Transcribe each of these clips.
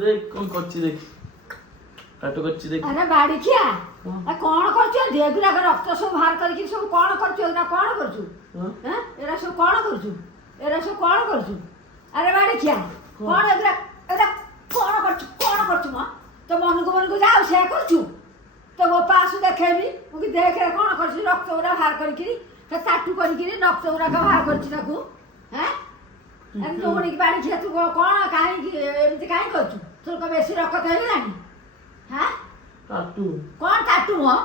देख कौन करछि देख काटो करछि देख अरे बाड़ी खिया कौन करछु देगुरा के रक्त सब बाहर करके सब कौन करछु ना कौन करछु हैं एरा सब कौन करछु एरा सब कौन करछु अरे बाड़ी खिया कौन एरा एरा कौन करछु मां तो मन को जाओ से करछु तो वो पास देखेबी मुकी देख रे कौन करछु रक्त उरा बाहर करके से टाटू करके रक्त उरा का बाहर करछि ताकू हैं अरे तो उनी की बाड़ी खिया तू कौन काहे की एमती काहे करछु तोर को बेसी रक्त हेलानी हैं टाटू कौन टाटू हो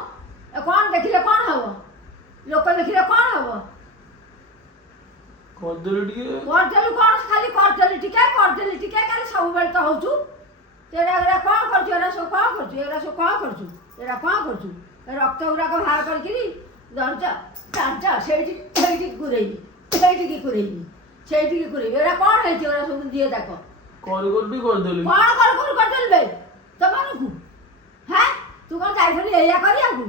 कौन देखिले कौन हबो लोक देखिले कौन हबो करदेलु कौन खाली करदेली टिके खाली सब बेल तो होचु तेरा एरा कौन करछु एरा सब कौन करछु रक्त उरा को बाहर करके दर्जा सेठी कुरेई एरा कौन है एरा सब दिए देखो कर भी करदेलु कौन कर बे तो मानकु हैं तू कौन जाइथली एया करिया को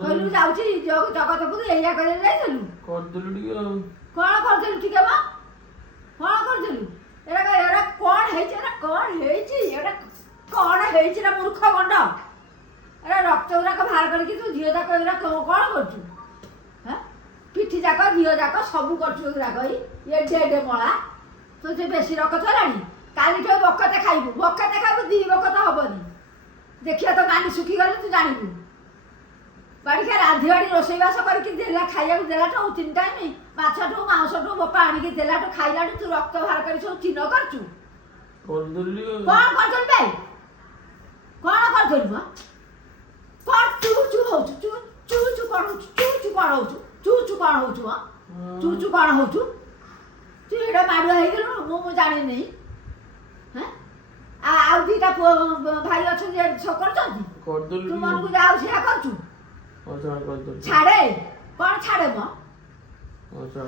कहलु जाउची जगतपुर एया करे जाइथलु करदेलु कौन करदेलु ठीक है बा कौन करदेलु एरा कौन हेची ना मूर्ख गंड एरा रक्त उरा को बाहर करके तू झियो जाक एरा कौन करछु हैं पिठी जाक झियो जाक सब करछु एरा कई ये डेडे मला तो जे बेसी रक्त हेलानी काली तो बकते खाइबु दी बकत हबनी देखिया तो गांडी सुखी गले तू जानिबु बाड़ी के रांधीवाड़ी रोसईबास करके देला खाइया देला तो तीन टाइम माछटू मांसटू बपा आनिके देला तो खाइला तू रक्त बाहर कर सब चिन्ह करछु करदेलु कौन करदल बे कौन करदल बा कौन चू होछु चू कौन होछु तू एडा माडुआ हे गेलु मो जानि नहीं हैं आ दीटा भाई अच्छे जे सब करछंती करदेलु तू मन को जाऊ से करछु अच्छा करदेलु छाड़े कौन छाड़े मो अच्छा